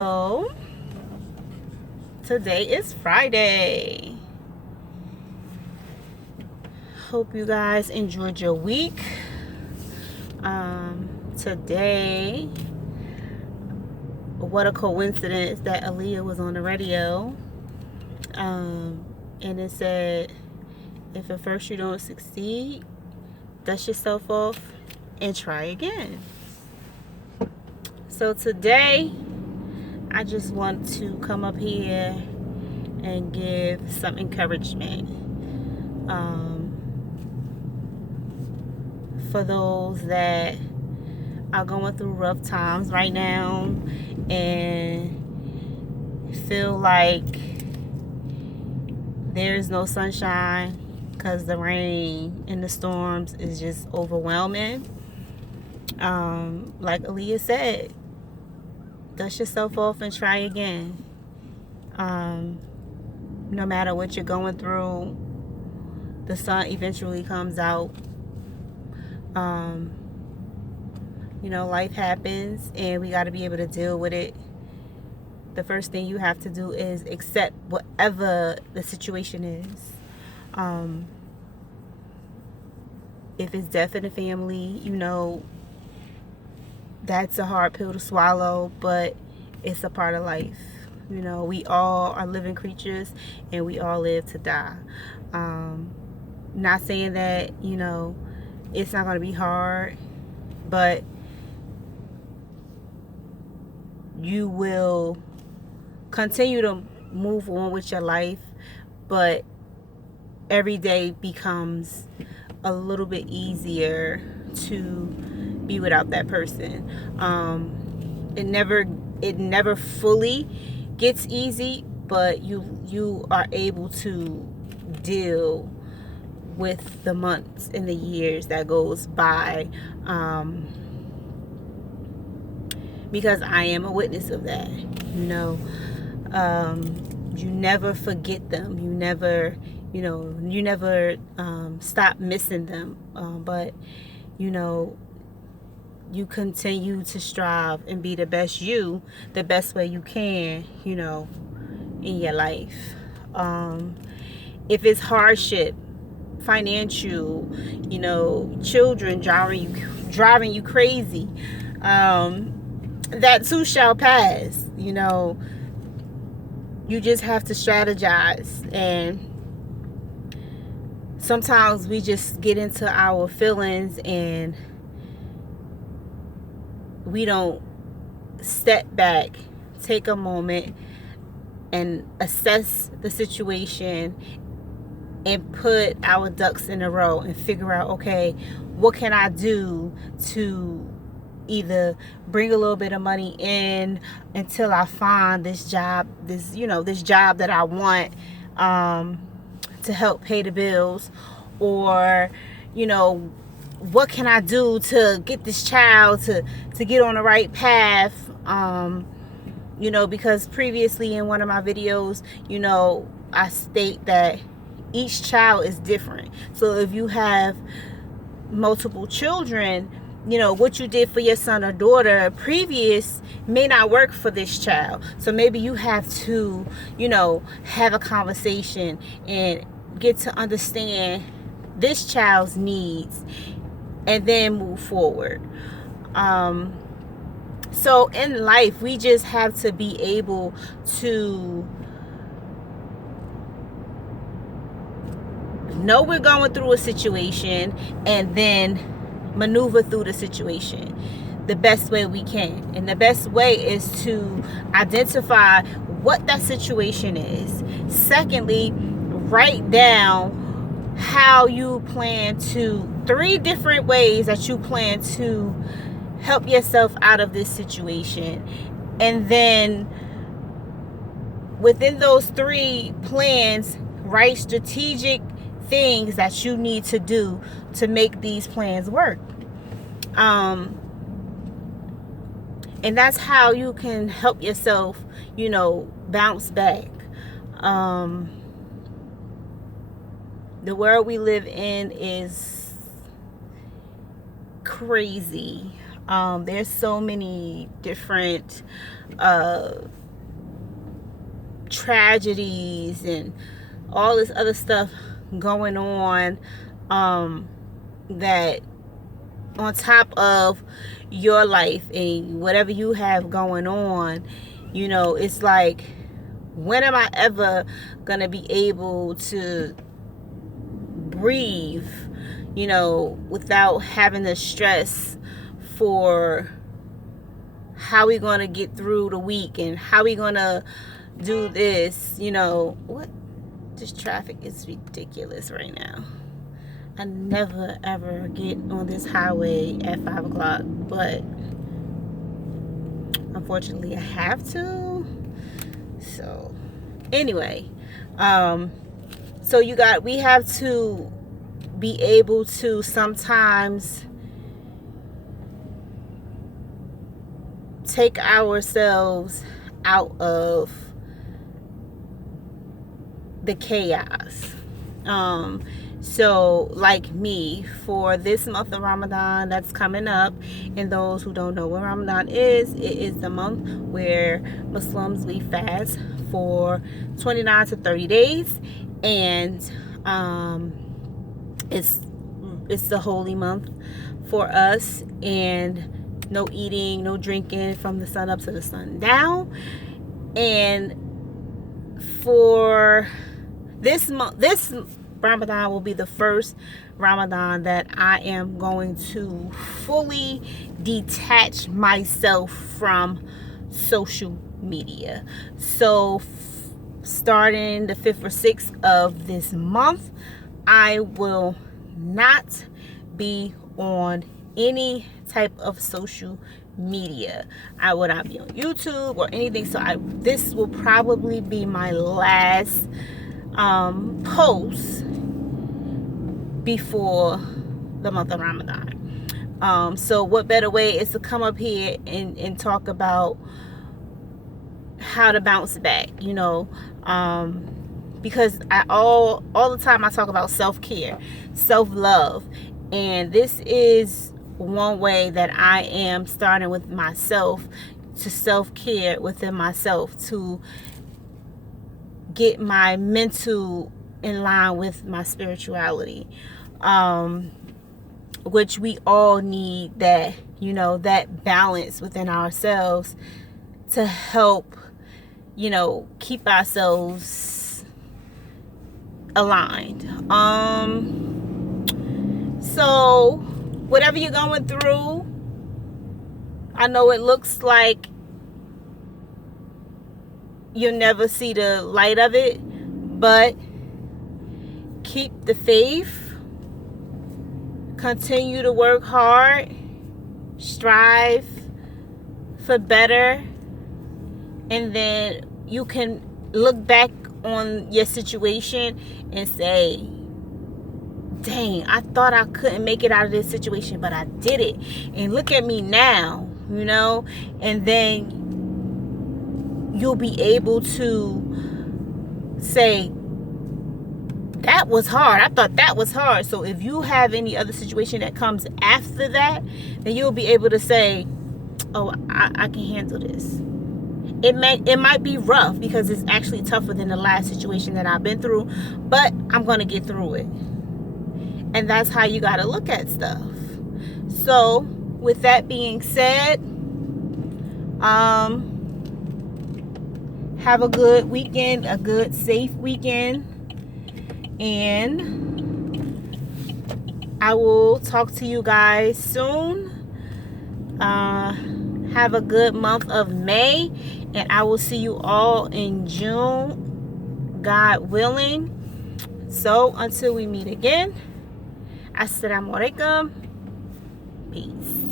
So today is Friday. Hope you guys enjoyed your week. Today, what a coincidence that Aaliyah was on the radio. And it said, if at first you don't succeed, dust yourself off and try again. So today, I just want to come up here and give some encouragement. For those that are going through rough times right now and feel like there is no sunshine because the rain and the storms is just overwhelming. Like Aaliyah said, dust yourself off and try again. No matter what you're going through, the sun eventually comes out. Life happens and we got to be able to deal with it. The first thing you have to do is accept whatever the situation is. If it's death in the family, that's a hard pill to swallow, but it's a part of life. We all are living creatures and we all live to die. Not saying that, it's not going to be hard, but you will continue to move on with your life, but every day becomes a little bit easier to be without that person. It never fully gets easy, but you are able to deal with the months and the years that goes by, because I am a witness of that. You never forget them. You never stop missing them. But you continue to strive and be the best you, the best way you can, in your life. If it's hardship, financial, children driving you crazy, that too shall pass. You just have to strategize, and sometimes we just get into our feelings and we don't step back, take a moment and assess the situation and put our ducks in a row and figure out, okay, what can I do to either bring a little bit of money in until I find this job that I want, to help pay the bills, or what can I do to get this child to get on the right path, because previously in one of my videos, I state that each child is different. So if you have multiple children, what you did for your son or daughter previous may not work for this child. So maybe you have to, have a conversation and get to understand this child's needs and then move forward. So in life, we just have to be able to know we're going through a situation and then maneuver through the situation the best way we can. And the best way is to identify what that situation is. Secondly, write down how you plan to, 3 different ways that you plan to help yourself out of this situation. And then within those 3 plans, write strategic things that you need to do to make these plans work. And that's how you can help yourself, bounce back. The world we live in is crazy. There's so many different tragedies and all this other stuff going on, that on top of your life and whatever you have going on, it's like, when am I ever gonna be able to breathe, without having to stress for how we gonna get through the week and how we gonna do this. What? This traffic is ridiculous right now. I never ever get on this highway at 5 o'clock, but unfortunately I have to. So anyway, so we have to be able to sometimes take ourselves out of the chaos. So like me, for this month of Ramadan that's coming up, and those who don't know what Ramadan is, it is the month where Muslims, we fast for 29 to 30 days, and it's the holy month for us, and no eating, no drinking from the sun up to the sun down. And for this Ramadan will be the first Ramadan that I am going to fully detach myself from social media. So starting the 5th or 6th of this month, I will not be on any type of social media. I will not be on YouTube or anything. So this will probably be my last post before the month of Ramadan. So what better way is to come up here and talk about how to bounce back, because all the time I talk about self-care, self-love, and this is one way that I am starting with myself, to self-care within myself, to get my mental in line with my spirituality, which we all need that, that balance within ourselves to help, keep ourselves aligned. So whatever you're going through, I know it looks like you'll never see the light of it, but keep the faith, continue to work hard, strive for better, and then you can look back on your situation and say, dang, I thought I couldn't make it out of this situation, but I did it, and look at me now, and then you'll be able to say, that was hard. I thought that was hard. So if you have any other situation that comes after that, then you'll be able to say, oh, I can handle this. It might be rough because it's actually tougher than the last situation that I've been through, but I'm going to get through it. And that's how you got to look at stuff. So with that being said, have a good weekend, a good, safe weekend. And I will talk to you guys soon. Have a good month of May. And I will see you all in June, God willing. So until we meet again, Assalamu alaikum. Peace.